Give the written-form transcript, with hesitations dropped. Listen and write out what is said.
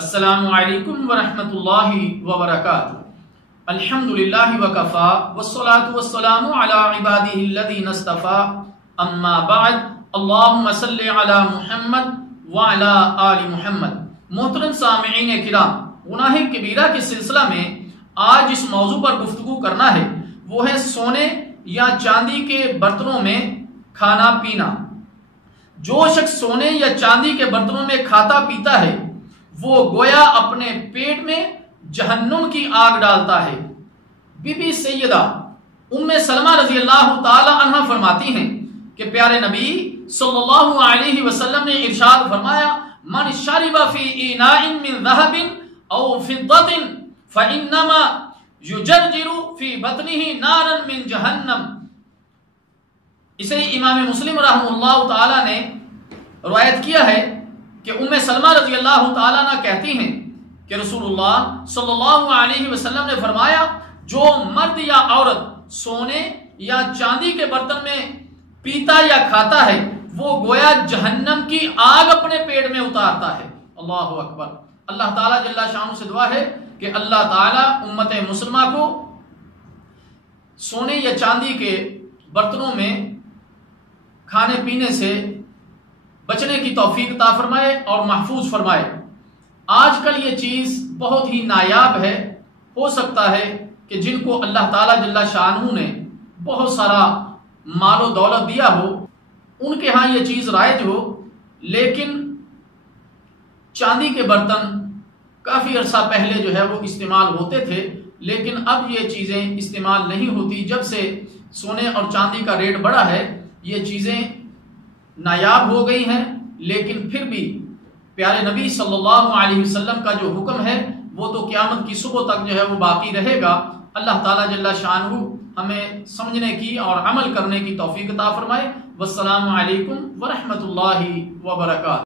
السلام علیکم ورحمۃ اللہ وبرکاتہ۔ الحمدللہ وکفا والصلاة والسلام علی عبادہ الذین اصطفیٰ، اما بعد، اللہم صلی علی محمد وعلی آل محمد۔ محترم سامعین کرام، گناہ کبیرہ کے سلسلہ میں آج اس موضوع پر گفتگو کرنا ہے، وہ ہے سونے یا چاندی کے برتنوں میں کھانا پینا۔ جو شخص سونے یا چاندی کے برتنوں میں کھاتا پیتا ہے وہ گویا اپنے پیٹ میں جہنم کی آگ ڈالتا ہے۔ بی بی سیدہ ام سلمہ رضی اللہ تعالی عنہ فرماتی ہیں کہ پیارے نبی صلی اللہ علیہ وسلم نے ارشاد فرمایا، من شرب فی اناء من ذہب او فضة فانما یجرجر فی بطنہ نارا من جہنم۔ اسے امام مسلم رحمہ اللہ تعالی نے روایت کیا ہے کہ ام سلمہ رضی اللہ تعالیٰ عنہ کہتی ہیں کہ رسول اللہ صلی اللہ علیہ وسلم نے فرمایا، جو مرد یا عورت سونے یا چاندی کے برتن میں پیتا یا کھاتا ہے وہ گویا جہنم کی آگ اپنے پیٹ میں اتارتا ہے۔ اللہ اکبر۔ اللہ تعالیٰ جل شانہ سے دعا ہے کہ اللہ تعالیٰ امت مسلمہ کو سونے یا چاندی کے برتنوں میں کھانے پینے سے بچنے کی توفیق عطا فرمائے اور محفوظ فرمائے۔ آج کل یہ چیز بہت ہی نایاب ہے، ہو سکتا ہے کہ جن کو اللہ تعالیٰ جل شانہ نے بہت سارا مال و دولت دیا ہو ان کے ہاں یہ چیز رائج ہو، لیکن چاندی کے برتن کافی عرصہ پہلے جو ہے وہ استعمال ہوتے تھے، لیکن اب یہ چیزیں استعمال نہیں ہوتی۔ جب سے سونے اور چاندی کا ریٹ بڑھا ہے یہ چیزیں نایاب ہو گئی ہیں، لیکن پھر بھی پیارے نبی صلی اللہ علیہ وسلم کا جو حکم ہے وہ تو قیامت کی صبح تک جو ہے وہ باقی رہے گا۔ اللہ تعالیٰ جل شانہ ہمیں سمجھنے کی اور عمل کرنے کی توفیق عطا فرمائے۔ والسلام علیکم ورحمۃ اللہ وبرکاتہ۔